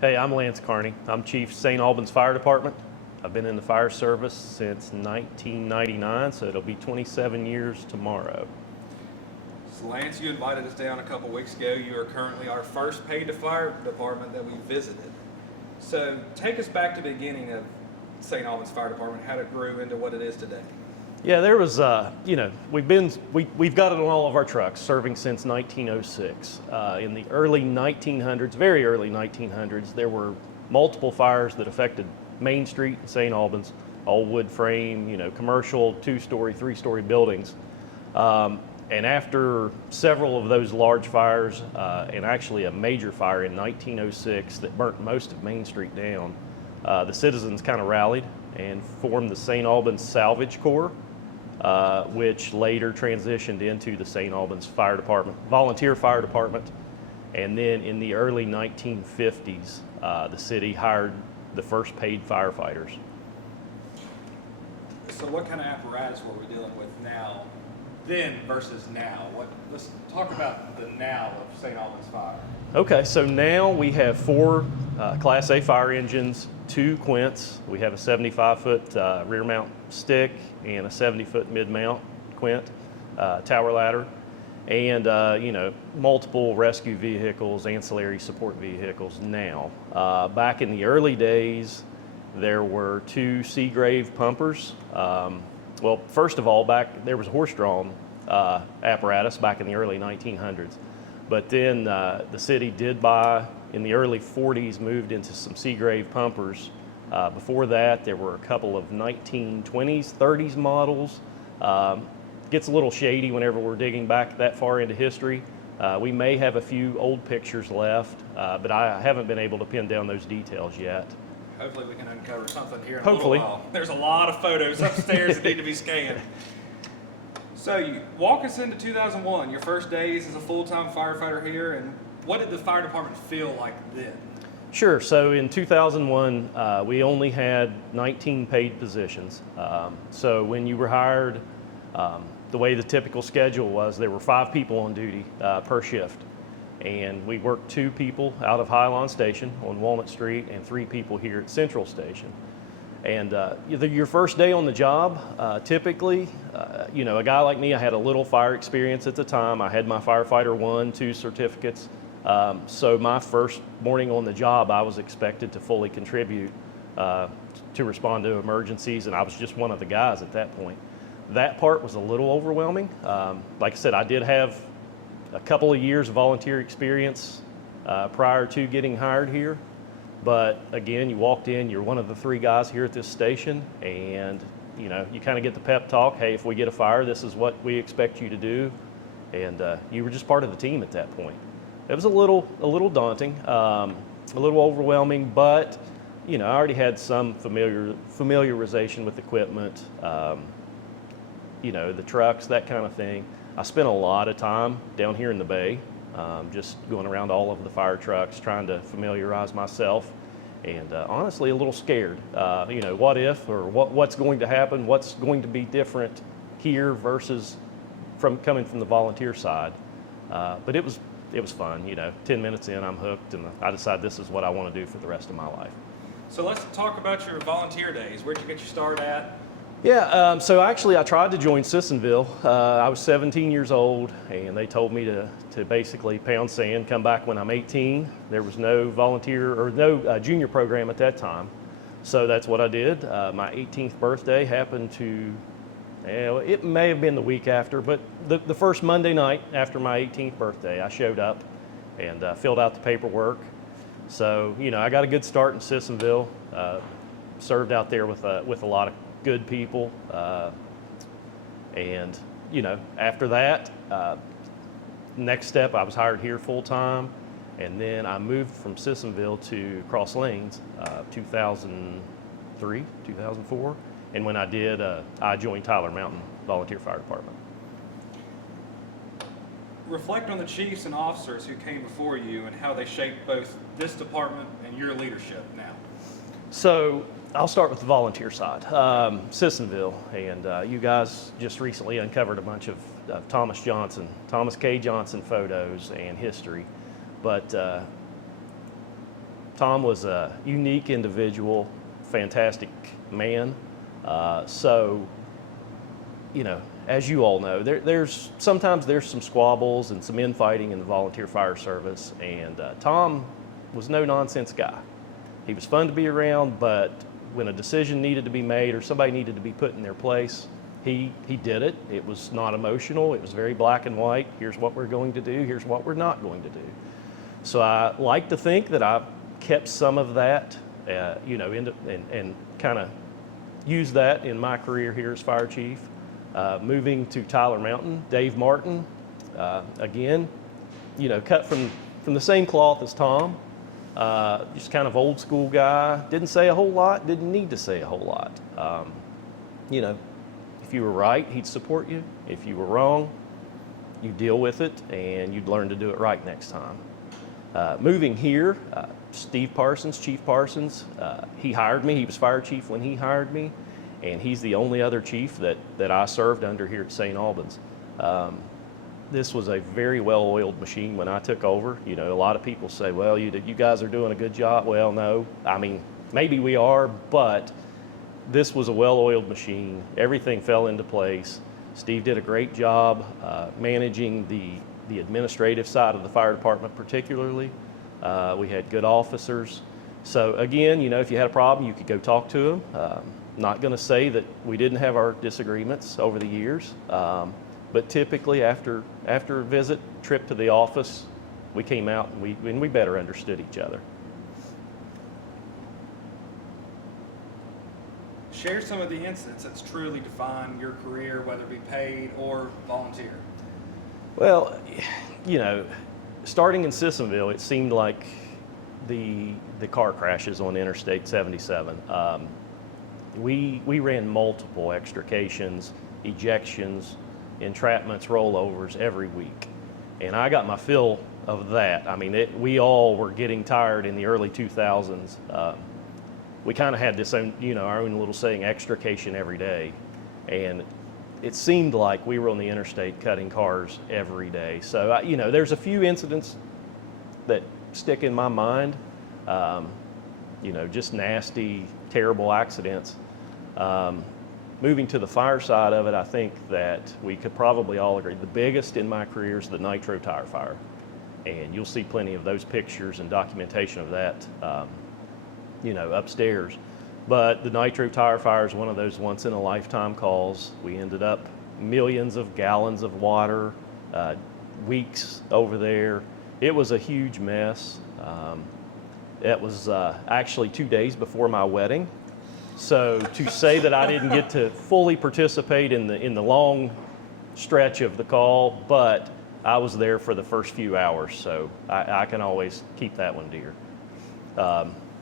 Hey, I'm Lance Carney. I'm Chief St. Albans Fire Department. I've been in the fire service since 1999, so it'll be 27 years tomorrow. So Lance, you invited us down a couple weeks ago. You are currently our first paid fire department that we visited. So take us back to the beginning of St. Albans Fire Department, how it grew into what it is today. Yeah, there was, we've got it on all of our trucks, serving since 1906. In the early 1900s, very early 1900s, there were multiple fires that affected Main Street in St. Albans, all wood frame, commercial, 2-story, 3-story buildings. And after several of those large fires, and actually a major fire in 1906 that burnt most of Main Street down, the citizens kind of rallied and formed the St. Albans Salvage Corps, which later transitioned into the St. Albans Fire Department, volunteer fire department. And then in the early 1950s, the city hired the first paid firefighters. So what kind of apparatus were we dealing with now, then versus now? Let's talk about the now of St. Albans Fire. Okay, so now we have 4 Class A fire engines, 2 quints. We have a 75-foot rear mount stick and a 70-foot mid-mount quint, tower ladder, and multiple rescue vehicles, ancillary support vehicles now. Back in the early days, there were 2 Seagrave pumpers. Well, first of all, there was horse-drawn apparatus back in the early 1900s. But then the city did buy, in the early 40s, moved into some Seagrave pumpers. Before that, there were a couple of 1920s, 30s models. Gets a little shady whenever we're digging back that far into history. We may have a few old pictures left, but I haven't been able to pin down those details yet. Hopefully we can uncover something here in Hopefully. a little while. There's a lot of photos upstairs that need to be scanned. So you walk us into 2001, your first days as a full-time firefighter here, and what did the fire department feel like then? Sure, so in 2001, we only had 19 paid positions. So when you were hired, the way the typical schedule was, there were 5 people on duty per shift. And we worked 2 people out of Highline Station on Walnut Street and 3 people here at Central Station. And your first day on the job, typically, a guy like me, I had a little fire experience at the time. I had my firefighter 1, 2 certificates. So my first morning on the job, I was expected to fully contribute to respond to emergencies, and I was just one of the guys at that point. That part was a little overwhelming. Like I said, I did have a couple of years of volunteer experience prior to getting hired here. But again, you walked in, you're one of the 3 guys here at this station, and you kind of get the pep talk, hey, if we get a fire, this is what we expect you to do. And you were just part of the team at that point. It was a little daunting, a little overwhelming, but I already had some familiarization with equipment, the trucks, that kind of thing. I spent a lot of time down here in the bay, just going around all of the fire trucks, trying to familiarize myself, and honestly a little scared. What if, or what's going to happen, what's going to be different here versus coming from the volunteer side. But it was fun. 10 minutes in, I'm hooked, and I decided this is what I want to do for the rest of my life. So let's talk about your volunteer days. Where'd you get your start at? Yeah, so actually I tried to join Sissonville. I was 17 years old, and they told me to basically pound sand, come back when I'm 18. There was no volunteer or no junior program at that time. So that's what I did. My 18th birthday happened to, it may have been the week after, but the first Monday night after my 18th birthday, I showed up and filled out the paperwork. So, I got a good start in Sissonville, served out there with a lot of good people, and after that, next step, I was hired here full-time, and then I moved from Sissonville to Cross Lanes 2003, 2004, and when I did, I joined Tyler Mountain Volunteer Fire Department. Reflect on the chiefs and officers who came before you and how they shaped both this department and your leadership now. So I'll start with the volunteer side. Sissonville, and you guys just recently uncovered a bunch of Thomas K. Johnson photos and history. But Tom was a unique individual, fantastic man. So, you know, as you all know, there's sometimes there's some squabbles and some infighting in the volunteer fire service, and Tom was no nonsense guy. He was fun to be around, but when a decision needed to be made or somebody needed to be put in their place, he did it. It was not emotional. It was very black and white. Here's what we're going to do. Here's what we're not going to do. So I like to think that I've kept some of that, you know, and kind of used that in my career here as fire chief. Moving to Tyler Mountain, Dave Martin, again, you know, cut from the same cloth as Tom. Just kind of old school guy. Didn't say a whole lot. Didn't need to say a whole lot. You know, if you were right, he'd support you. If you were wrong, you deal with it, and you'd learn to do it right next time. Moving here, Steve Parsons, Chief Parsons, he hired me. He was fire chief when he hired me, and he's the only other chief that I served under here at St. Albans. This was a very well-oiled machine when I took over. You know, a lot of people say, well, you guys are doing a good job. Well, no, I mean, maybe we are, but this was a well-oiled machine. Everything fell into place. Steve did a great job managing the administrative side of the fire department particularly. We had good officers. So again, you know, if you had a problem, you could go talk to him. Not going to say that we didn't have our disagreements over the years, but typically after a visit, trip to the office, we came out and we better understood each other. Share some of the incidents that's truly defined your career, whether it be paid or volunteer. Well, you know, starting in Sissonville, it seemed like the car crashes on Interstate 77. We ran multiple extrications, ejections, entrapments, rollovers every week. And I got my fill of that. I mean, we all were getting tired in the early 2000s. We kind of had this own, you know, our own little saying, extrication every day. And it seemed like we were on the interstate cutting cars every day. So, you know, there's a few incidents that stick in my mind, you know, just nasty, terrible accidents. Moving to the fire side of it, I think that we could probably all agree the biggest in my career is the nitro tire fire. And you'll see plenty of those pictures and documentation of that, you know, upstairs. But the nitro tire fire is one of those once in a lifetime calls. We ended up millions of gallons of water, weeks over there. It was a huge mess. It was actually 2 days before my wedding. So to say that I didn't get to fully participate in the long stretch of the call, but I was there for the first few hours, so I can always keep that one dear.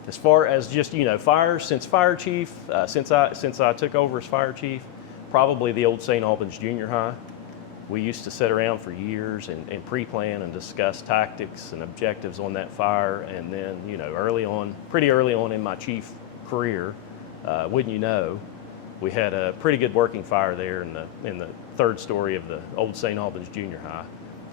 As far as just, you know, fires, since fire chief, since I took over as fire chief, probably the old St. Albans Junior High. We used to sit around for years and pre-plan and discuss tactics and objectives on that fire. And then, you know, pretty early on in my chief career, wouldn't you know, we had a pretty good working fire there in the third story of the old St. Albans Junior High.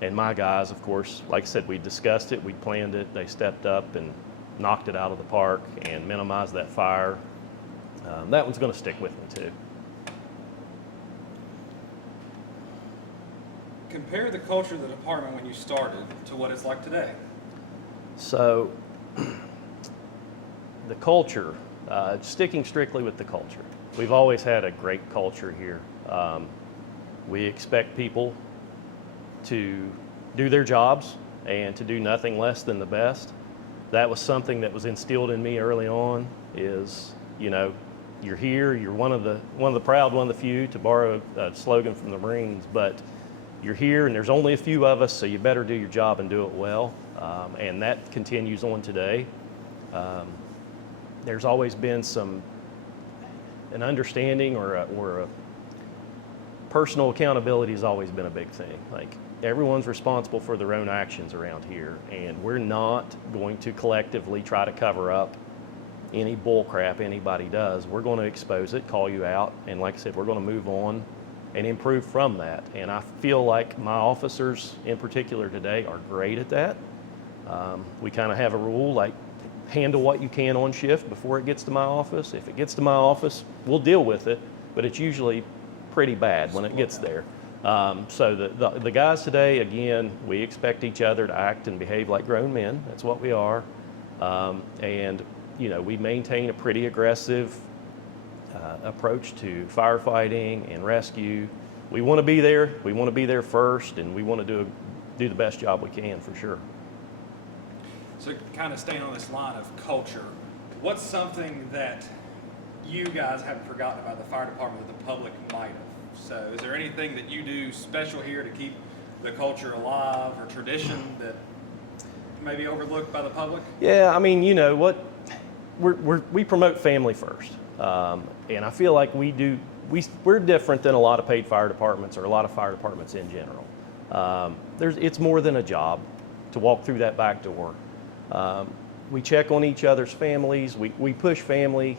And my guys, of course, like I said, we discussed it, we planned it, they stepped up and knocked it out of the park and minimized that fire. That one's going to stick with me too. Compare the culture of the department when you started to what it's like today. So the culture, sticking strictly with the culture. We've always had a great culture here. We expect people to do their jobs and to do nothing less than the best. That was something that was instilled in me early on is, you know, you're here, you're one of the proud, one of the few, to borrow a slogan from the Marines, but you're here and there's only a few of us, so you better do your job and do it well. And that continues on today. There's always been an understanding or a personal accountability has always been a big thing. Like, everyone's responsible for their own actions around here, and we're not going to collectively try to cover up any bull crap anybody does. We're going to expose it, call you out, and like I said, we're going to move on and improve from that. And I feel like my officers in particular today are great at that. We kind of have a rule like handle what you can on shift before it gets to my office. If it gets to my office, we'll deal with it, but it's usually pretty bad when it gets there. So the guys today, again, we expect each other to act and behave like grown men. That's what we are. And, we maintain a pretty aggressive approach to firefighting and rescue. We want to be there. We want to be there first, and we want to do the best job we can for sure. So kind of staying on this line of culture, what's something that you guys haven't forgotten about the fire department that the public might have? So is there anything that you do special here to keep the culture alive or tradition that may be overlooked by the public? Yeah, I mean, we promote family first. And I feel like we're different than a lot of paid fire departments or a lot of fire departments in general. It's more than a job to walk through that back door. We check on each other's families. We push family.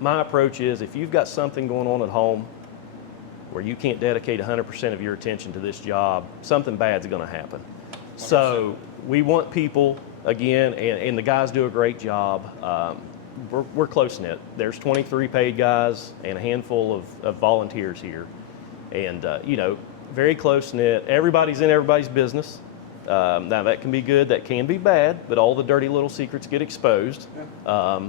My approach is if you've got something going on at home where you can't dedicate 100% of your attention to this job, something bad's going to happen. 100%. So we want people, again, and the guys do a great job. We're close-knit. There's 23 paid guys and a handful of volunteers here. And, very close-knit. Everybody's in everybody's business. Now, that can be good, that can be bad, but all the dirty little secrets get exposed. Yeah.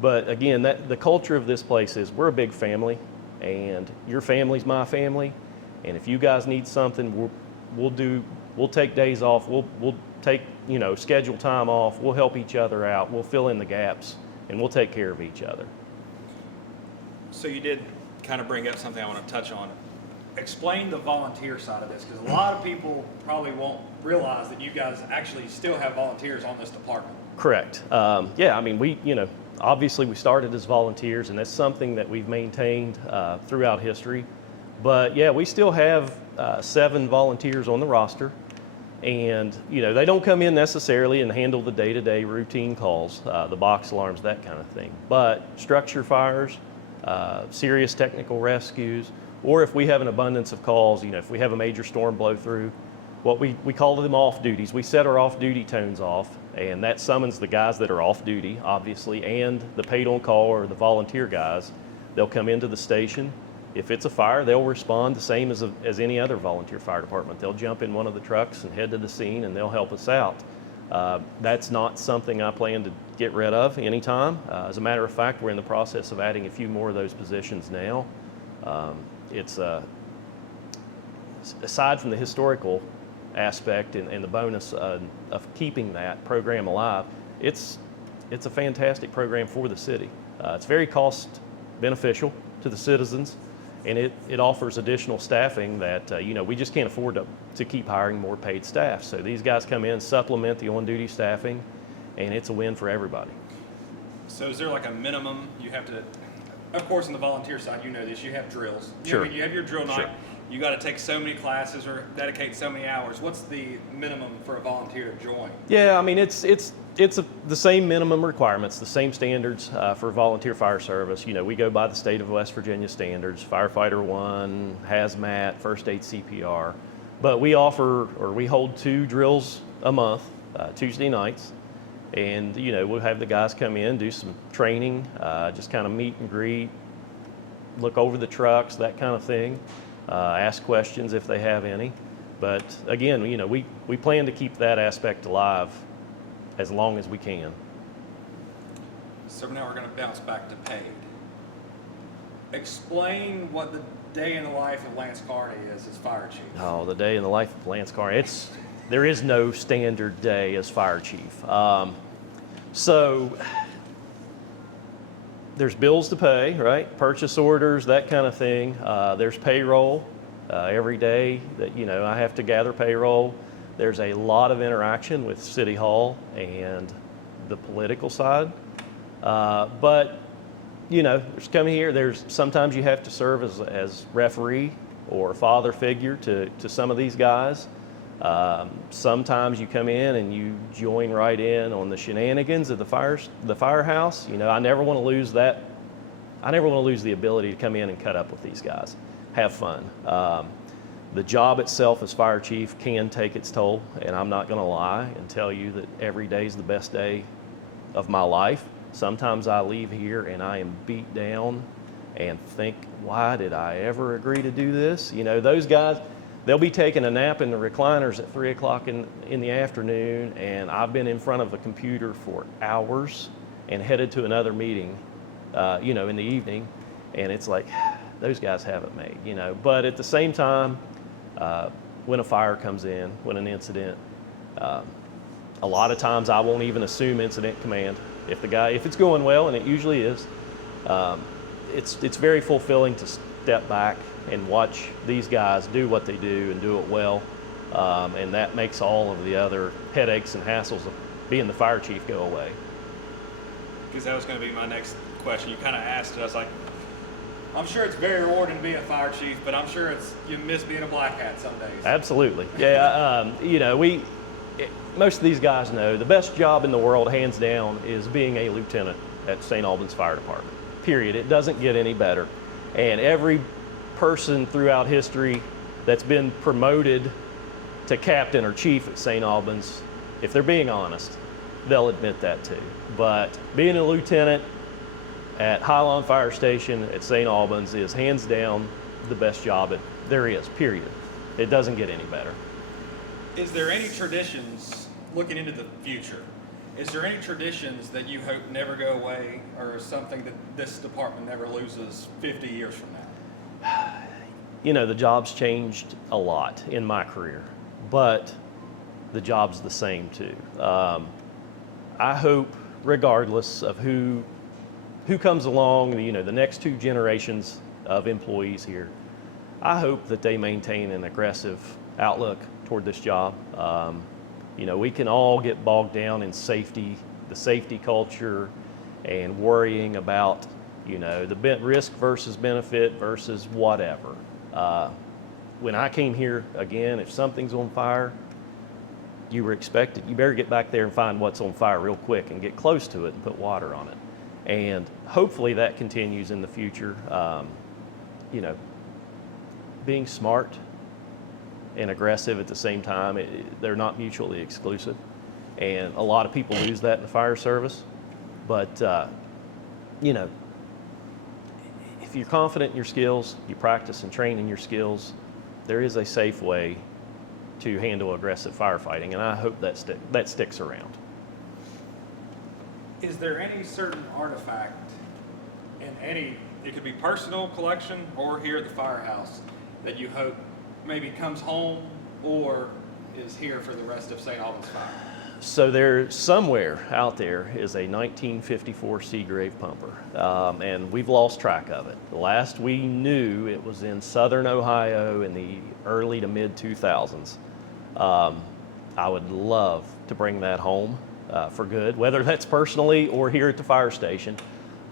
But again, the culture of this place is we're a big family, and your family's my family. And if you guys need something, we'll take days off. We'll take, schedule time off. We'll help each other out. We'll fill in the gaps, and we'll take care of each other. So you did kind of bring up something I want to touch on. Explain the volunteer side of this, because a lot of people probably won't realize that you guys actually still have volunteers on this department. Correct. Yeah, I mean, obviously we started as volunteers, and that's something that we've maintained throughout history. But yeah, we still have 7 volunteers on the roster, and they don't come in necessarily and handle the day-to-day routine calls, the box alarms, that kind of thing. But structure fires, serious technical rescues, or if we have an abundance of calls, if we have a major storm blow through, what we call them off duties. We set our off-duty tones off, and that summons the guys that are off duty, obviously, and the paid on call or the volunteer guys. They'll come into the station. If it's a fire, they'll respond the same as any other volunteer fire department. They'll jump in one of the trucks and head to the scene, and they'll help us out. That's not something I plan to get rid of anytime. As a matter of fact, we're in the process of adding a few more of those positions now. It's aside from the historical aspect and the bonus of keeping that program alive, it's a fantastic program for the city. It's very cost beneficial to the citizens, and it offers additional staffing that we just can't afford to keep hiring more paid staff. So these guys come in, supplement the on-duty staffing, and it's a win for everybody. So is there like a minimum you have to? Of course, on the volunteer side, this, you have drills. Sure. You have your drill night. Sure. You got to take so many classes or dedicate so many hours. What's the minimum for a volunteer to join? Yeah, I mean, it's the same minimum requirements, the same standards for volunteer fire service. We go by the state of West Virginia standards, firefighter 1, hazmat, first aid CPR. But we hold 2 drills a month, Tuesday nights. And, we'll have the guys come in, do some training, just kind of meet and greet, look over the trucks, that kind of thing, ask questions if they have any. But again, we plan to keep that aspect alive as long as we can. So now we're going to bounce back to paid. Explain what the day in the life of Lance Carney is as fire chief. Oh, the day in the life of Lance Carney. There is no standard day as fire chief. So there's bills to pay, right? Purchase orders, that kind of thing. There's payroll every day that, I have to gather payroll. There's a lot of interaction with City Hall and the political side. But, there's coming here, sometimes you have to serve as referee or father figure to some of these guys. Sometimes you come in and you join right in on the shenanigans of the firehouse. I never want to lose that. I never want to lose the ability to come in and cut up with these guys, have fun. The job itself as fire chief can take its toll, and I'm not going to lie and tell you that every day is the best day of my life. Sometimes I leave here and I am beat down and think, why did I ever agree to do this? You know, those guys, they'll be taking a nap in the recliners at 3 o'clock in the afternoon, and I've been in front of a computer for hours and headed to another meeting, you know, in the evening, and it's like, those guys have it made, you know. But at the same time, when a fire comes in, when an incident, a lot of times I won't even assume incident command. If it's going well, and it usually is, it's very fulfilling to step back and watch these guys do what they do and do it well, and that makes all of the other headaches and hassles of being the fire chief go away. Because that was going to be my next question. You kind of asked us, like, I'm sure it's very rewarding to be a fire chief, but I'm sure you miss being a black hat some days. Absolutely. Yeah, you know, most of these guys know the best job in the world, hands down, is being a lieutenant at St. Albans Fire Department, period. It doesn't get any better. And every person throughout history that's been promoted to captain or chief at St. Albans, if they're being honest, they'll admit that too. But being a lieutenant at Highland Fire Station at St. Albans is hands down the best job there is, period. It doesn't get any better. Is there any traditions, looking into the future, is there any traditions that you hope never go away, or something that this department never loses 50 years from now? You know, the job's changed a lot in my career, but the job's the same too. I hope, regardless of who comes along, you know, the next 2 generations of employees here, I hope that they maintain an aggressive outlook toward this job. You know, we can all get bogged down in safety, the safety culture, and worrying about, you know, the risk versus benefit versus whatever. When I came here, again, if something's on fire, you better get back there and find what's on fire real quick and get close to it and put water on it. And hopefully that continues in the future. You know, being smart and aggressive at the same time, they're not mutually exclusive. And a lot of people lose that in the fire service. But, you know, if you're confident in your skills, you practice and train in your skills, there is a safe way to handle aggressive firefighting, and I hope that sticks around. Is there any certain artifact in it could be personal collection or here at the firehouse, that you hope maybe comes home or is here for the rest of St. Albans Fire? So there, somewhere out there, is a 1954 Seagrave pumper, and we've lost track of it. The last we knew, it was in southern Ohio in the early to mid 2000s. I would love to bring that home for good, whether that's personally or here at the fire station.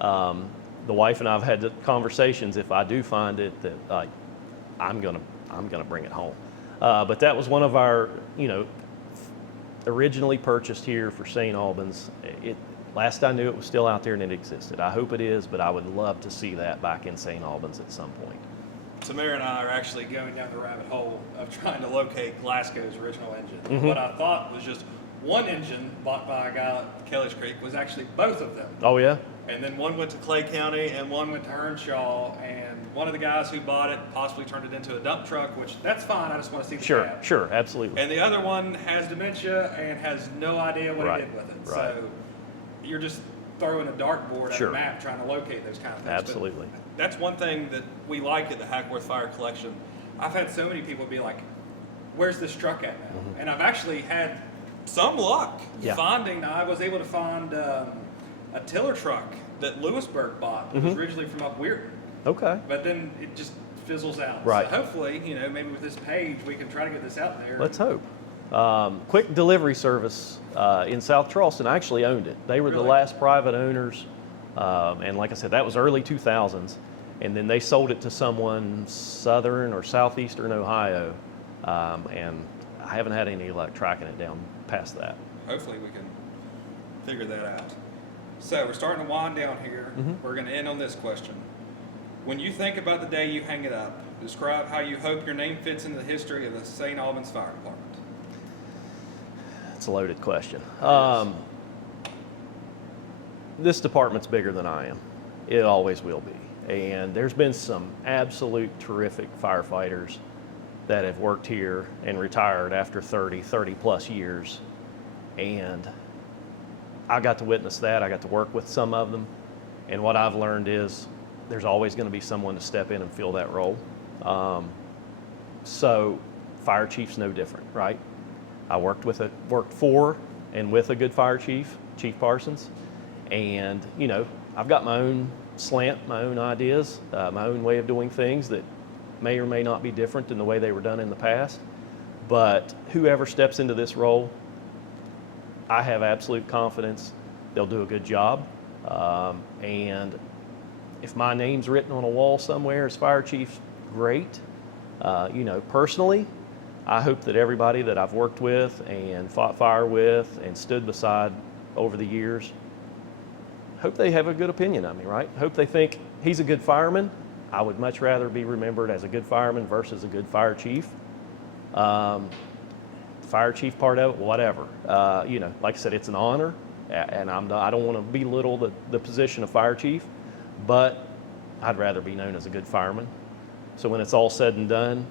The wife and I have had conversations. If I do find it, that I'm gonna bring it home. But that was one of our, you know, originally purchased here for St. Albans. Last I knew, it was still out there and it existed. I hope it is, but I would love to see that back in St. Albans at some point. Tamara and I are actually going down the rabbit hole of trying to locate Glasgow's original engine. Mm-hmm. What I thought was just one engine bought by a guy at Kelly's Creek was actually both of them. Oh yeah? And then one went to Clay County and one went to Earnshaw, and one of the guys who bought it possibly turned it into a dump truck, which that's fine, I just want to see the cab. Sure, absolutely. And the other one has dementia and has no idea what he did with it. Right. So you're just throwing a dartboard at Sure. a map trying to locate those kind of things. Absolutely. But that's one thing that we like at the Hackworth Fire Collection. I've had so many people be like, where's this truck at now? Mm-hmm. And I've actually had some luck finding, I was able to find a tiller truck that Lewisburg bought that was originally from up Weirton. Okay. But then it just fizzles out. Right. So hopefully, you know, maybe with this page, we can try to get this out there. Let's hope. Quick delivery service in South Charleston actually owned it. They were the last private owners, and like I said, that was early 2000s, and then they sold it to someone southern or southeastern Ohio, and I haven't had any luck tracking it down past that. Hopefully we can figure that out. So we're starting to wind down here. We're going to end on this question. When you think about the day you hang it up, describe how you hope your name fits into the history of the St. Albans Fire Department. It's a loaded question. This department's bigger than I am. It always will be. And there's been some absolute terrific firefighters that have worked here and retired after 30 plus years. And I got to witness that. I got to work with some of them. And what I've learned is there's always going to be someone to step in and fill that role. So fire chief's no different, right? I worked for and with a good fire chief, Chief Parsons. And, you know, I've got my own slant, my own ideas, my own way of doing things that may or may not be different than the way they were done in the past. But whoever steps into this role, I have absolute confidence they'll do a good job. And if my name's written on a wall somewhere as fire chief, great. You know, personally, I hope that everybody that I've worked with and fought fire with and stood beside over the years, hope they have a good opinion of me, right? Hope they think he's a good fireman. I would much rather be remembered as a good fireman versus a good fire chief. Fire chief part of it, whatever. You know, like I said, it's an honor, and I don't want to belittle the position of fire chief, but I'd rather be known as a good fireman. So when it's all said and done,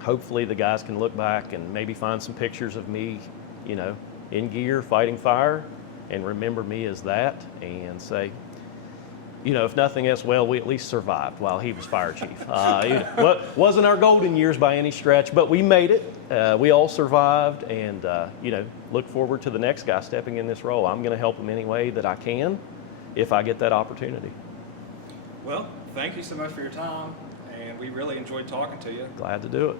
hopefully the guys can look back and maybe find some pictures of me, you know, in gear, fighting fire, and remember me as that and say, you know, if nothing else, well, we at least survived while he was fire chief. You know, wasn't our golden years by any stretch, but we made it. We all survived, and, you know, look forward to the next guy stepping in this role. I'm going to help him any way that I can if I get that opportunity. Well, thank you so much for your time, and we really enjoyed talking to you. Glad to do it.